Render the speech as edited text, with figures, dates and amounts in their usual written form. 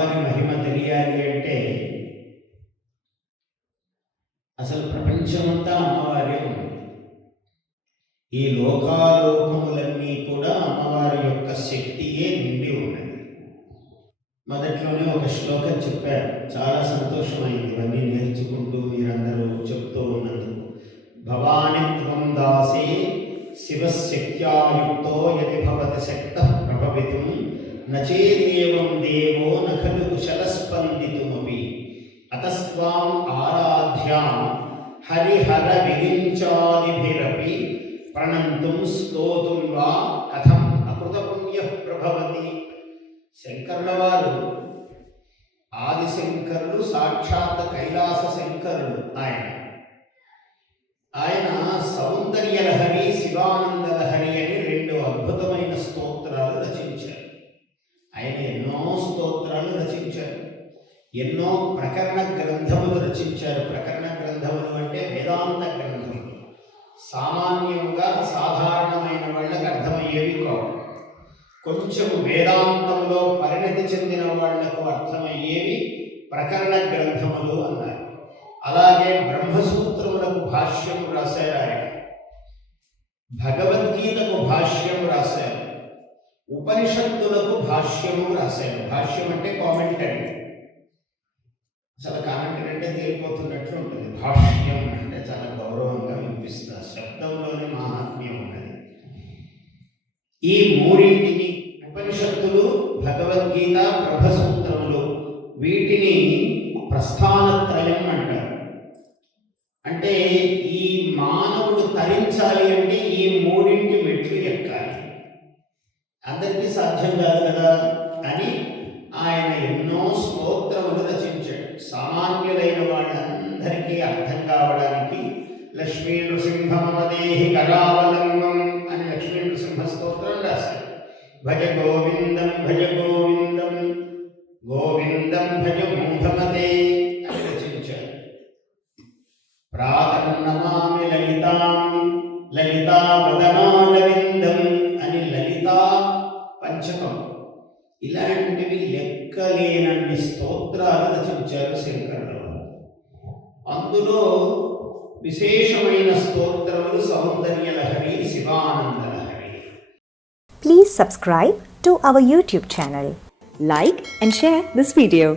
అమ్మవారి మహిమ తెలియాలి అంటే అసలు ప్రపంచమంతా అమ్మవారే ఉంది. ఈ లోకాలోకములన్నీ కూడా అమ్మవారి యొక్క శక్తియే నిండి ఉన్నది. మొదట్లోనే ఒక శ్లోకం చెప్పారు, చాలా సంతోషమైంది ఇవన్నీ నేర్చుకుంటూ మీరందరూ చెప్తూ ఉన్నందుకు. భవాని త్వం దాసే శివశక్త్యాయుక్తో యది భవతి శక్తః ప్రభవితుం నచేదేవం దేవో నఖలు కుశలస్పందితుమపి అతస్త్వాం ఆరాధ్యాం హరిహర విరించాదిభిరపి ప్రణంతుం స్తోతుం వా కథం అకృతపుణ్యః ప్రభవతి. శంకరుల వారు ఆదిశంకరులు, సాక్షాత్ కైలాస శంకరులు. ఆయన సౌందర్యలహరి, శివానందలహరి అని రెండు అద్భుతమైన స్తోత్రాలు రచించారు. ఆయన ఎన్నో స్తోత్రాలు రచించారు, ఎన్నో ప్రకరణ గ్రంథములు రచించారు. ప్రకరణ గ్రంథములు అంటే వేదాంత గ్రంథములు. సామాన్యంగా సాధారణమైన వాళ్ళకి అర్థమయ్యేవి కావు. కొంచెం వేదాంతంలో పరిణతి చెందిన వాళ్లకు అర్థమయ్యేవి ప్రకరణ గ్రంథములు అన్నారు. అలాగే బ్రహ్మసూత్రములకు భాష్యం రాశారు ఆయన, భగవద్గీతకు భాష్యం రాశారు, ఉపనిషత్తులకు భాష్యము రాశారు. భాష్యం అంటే కామెంటరీ. అసలు కామెంటరీ అంటే తేలిపోతున్నట్లు ఉంటుంది, భాష్యం అంటే చాలా గౌరవంగా వినిపిస్తారు. శబ్దంలోనే మహాత్మ్యం ఉన్నది. ఈ మూడింటిని, ఉపనిషత్తులు, భగవద్గీత, బ్రహ్మసూత్రములు, వీటిని ప్రస్థానత్రయం అంటారు. అంటే ఈ మానవుడు తరించాలి అంటే ఈ మూడింటి మెట్లు ఎక్కాలి. అందరికీ సాధ్యం కాదు కదా అని ఆయన ఎన్నో స్తోత్రములు రచించాడు. సామాన్యులైన వాళ్ళందరికీ అర్థం కావడానికి లక్ష్మీ నృసింహమదేహి కరావలంబం అని లక్ష్మీ నృసింహ స్తోత్రం రాశారు. భజ గోవిందం భజ గోవిందం గోవిందం భజ మూఢమతే అని రచించారు. ప్రాతర్నమామి లలితాం లలితా వదనారవిందం అని లలితా పంచకం. ఇలాంటివి లెక్కలేనన్ని స్తోత్రాలు రచించారు శంకరుల వారు. అందులో విశేషమైన స్తోత్రములు Soundarya Lahari, Shivanandalahari. Please subscribe to our YouTube channel. Like and share this video.